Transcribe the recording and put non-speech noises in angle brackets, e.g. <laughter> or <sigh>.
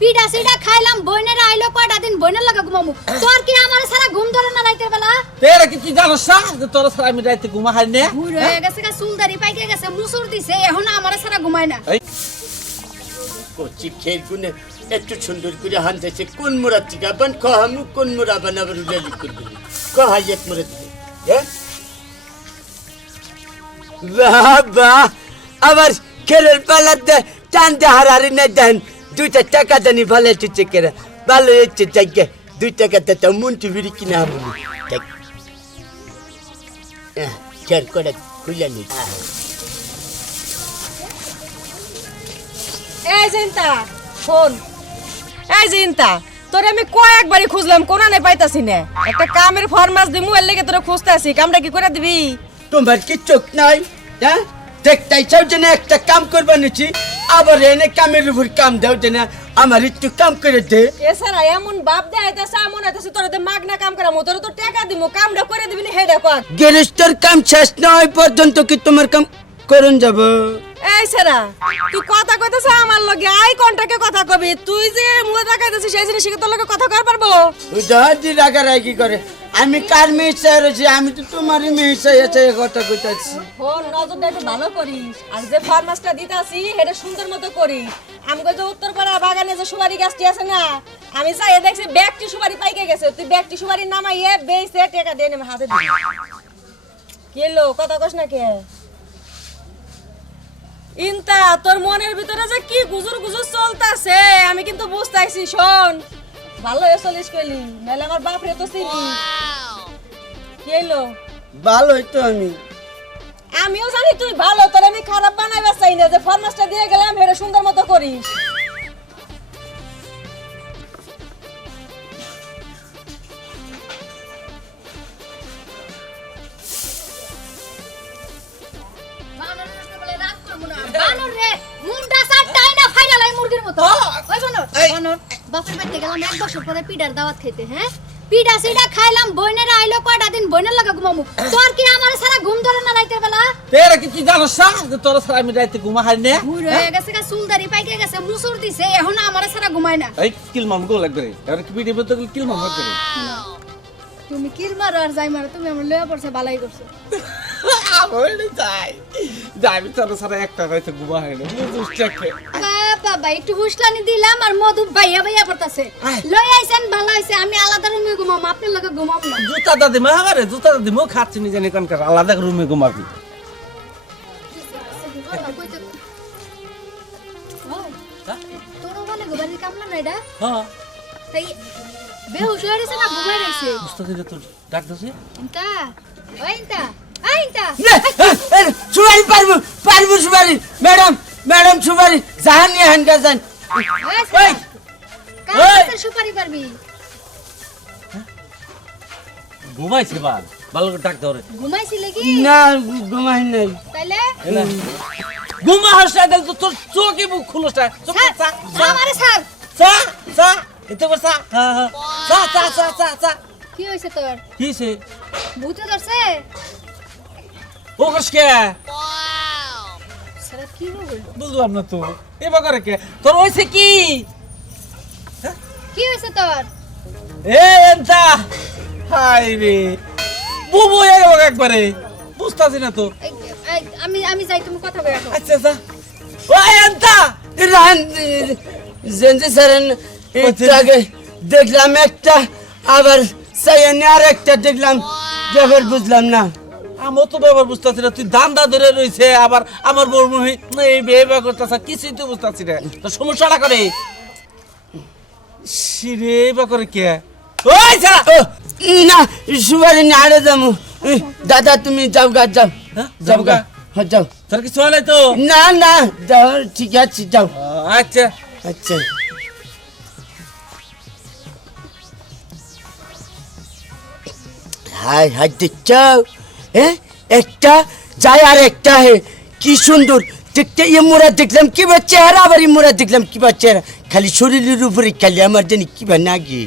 পিঠা সিডা খাইলাম বইনের আইলো কয়টা দিন? বইনের লাগা ঘুমামু। তোর কি আমার সারা ঘুম ধরে না রাইতের বেলা? তেরা কি তুই জানোস না? যে তোর ছাড়া আমি রাইতে ঘুমা হারি না? ভুর হয়ে? গেছে গা চুলদারি পাইকে গেছে মুসুর দিছে এখন আমার সারা ঘুমায় না। কচি খের গুনে একটু সুন্দর করে হানতেছে কোন মোড়া টিকা বান কহামু কোন মোড়া বান আবার করবি। কহাই এক মোড়া দিবে হ্যাঁ? বাহ বাহ আবার খেলের পালাতে টানতে হারারি না দেন। দুইটা টাকা জানি ভালো হচ্ছে কেরা। ভালো হচ্ছে যাইকে দুই টাকা তো মন্টু বিড়ি কিনা হব খের করে খুলে নি। এই চিন্তা ফোন এই চিন্তা তোর আমি কয়েকবারই খুঁজলাম কোনা নেই পাইতাছি না। একটা কামের ফরমাস দিমু এর লেগে তোরা খুঁজতাছি কামটা কি করে দিবি? তোমার কি চোখ নাই? হ্যাঁ? দেখতাই চাও যে একটা কাম করবা নিচ্ছি আবার এনে কামের উপর কাম দাও না আমার একটু কাম করে দে। এছাড়া এমন বাপ দেয় আইতাছে এমন আইতাছে তোর তো মাগনা কাম করামু তোর তো টাকা দিমু কামটা করে দিবি না হেডা কর গেরেস্টার কাম শেষ না হয় পর্যন্ত কি তোমার কাম করুন যাব? এই সেরা তুই কথা কইতেছ আমার লগে আই কন্টাকে কথা কবি তুই যে মুয়ে তাকাইতেছিস সেই জিনিস তোর লগে কথা কর পারব? দাদি রাগারাগি করে। আমি কার মেয়ে চাই রয়েছি? আমি তো তোমারই মেয়ে চাই আছে কথা নজরটা একটু ভালো করিস। আর যে এটা সুন্দর মতো যে বাগানে যে সুপারি গাছটি আছে না, আমি চাই দেখছি ব্যাগটি সুপারি পাইকে গেছে। তুই ব্যাগটি সুপারি নামাইয়ে কথা কস না কে? ইনতা, তোর মনের ভিতরে যে কি গুজুর গুজুর চলতাছে, আমি কিন্তু বুঝতাইছি, শোন। ভালো চলিস কইলি, নাহলে আমার বাপ রে তো চিনি। কি ভালোই তো আমি আমিও জানি তুই ভালো তোর আমি খারাপ বানাইবার চাই না যে ফরমাসটা দিয়ে গেলাম হেরে সুন্দর মতো করিস বানর আসতে বলে রাগ করব না। বানর রে, মুন্ডা চারটাই না ফাইনাল এই মুরগির মতো। ওই বানর, বানর, বাপের বাড়িতে গেলাম এক বছর পরে পিঠার দাওয়াত খাইতে, হ্যাঁ? পিঠা সিডা খাইলাম বইনের আইলো কয়টা দিন বইনের লাগা ঘুমামু। তোর কি আমার সারা ঘুম ধরে না রাইতের বেলা? তেরা কি তুই জানোস না যে তোর ছাড়া আমি রাইতে ঘুমা হারি না। ভুর হয়ে গেছে পাইকে গেছে মুসুর দিছে এখন আমার সারা ঘুমায় না। এই কিল মাম গো লাগবে রে। এবার কি ভিডিও বলতে কিল মাম লাগবে রে? তুমি কিল মারো আর যাই মারো তুমি আমার লয়া পড়ছে বালাই করছ। <laughs> আমার যাই যাই আমি তোর ছাড়া একটা রাইতে ঘুমা হারি না কে বাবা একটু হুসলানি দিলাম আর মধু ভাইয়া ভাইয়া পড়তাছে লই আইছেন ভালো হইছে আমি আলাদা রুমে ঘুমাম আপনার লগে ঘুমাম না। জুতা দাদি মা আমারে জুতা দাদি মো খাচ্ছি নি জানি কোনকার আলাদা রুমে ঘুমাবি। তোর মানে গোবারি কামলা না? এটা হ্যাঁ। তাই বেহুশ হয়ে গেছে না ঘুমাই রইছে বুঝতে দিলে তোর ডাক দছে। ইনতা ওই ইনতা ওই ইনতা সুপারি পারব পারব ম্যাডাম ম্যাডাম সুপারি। জাহান নিয়ে হান গাছান কাছে সুপারি পারবি? ঘুমাইছে বাল ভালো করে ডাক দাও রে ঘুমাইছিলে কি? না ঘুমাই নাই। তাইলে? ঘুমা হাসা দেন তো তোর চোখে মুখ খুলো স্যার চা আমারে স্যার। চা চা এতে চা। হ্যাঁ হ্যাঁ চা চা চা চা চা। কি হইছে তোর? কি সে ভূতে ধরছে? ও কসকে স্যার কি? হলো বুঝলাম না তো। এবার করে কে? তোর হইছে কি? কি হইছে তোর? এ এন্তা! হাই রে। বুবু হয়ে গেল একবারে। বুঝতাছি না তো। আমি আমি যাই তুমি কথা বলে। রাখো আচ্ছা আচ্ছা। ও এন্তা! রান জেন্সি স্যারেন আগে দেখলাম একটা আবার সাইনে আর একটা দেখলাম। ব্যাপার বুঝলাম না। আমার তো ব্যাপার বুঝতেছি না তুই দান্দা ধরে রয়েছে আবার আমার বউ মহি এই বিয়ে করতেছে কিছুই তো বুঝতেছি না। তো সমস্যাটা করে? সিরে বা করে কে? ওই ছাড়া না সুপারি না আরে যাব। দাদা তুমি যাও গা যাও। হ্যাঁ? যাও গা? হ্যাঁ যাও। তোর কিছু নাই তো? না না যাও ঠিক আছে যাও। আচ্ছা। আচ্ছা। হাই হাই দেখছাও হ্যাঁ একটা যায় আর একটা হে কি সুন্দর দেখতে ইয়ে মোরা দেখলাম কি বা চেহারা আবার ইয়ে মোরা দেখলাম কি বা চেহারা খালি শরীরের উপরে খালি আমার জানি কি বা নাকি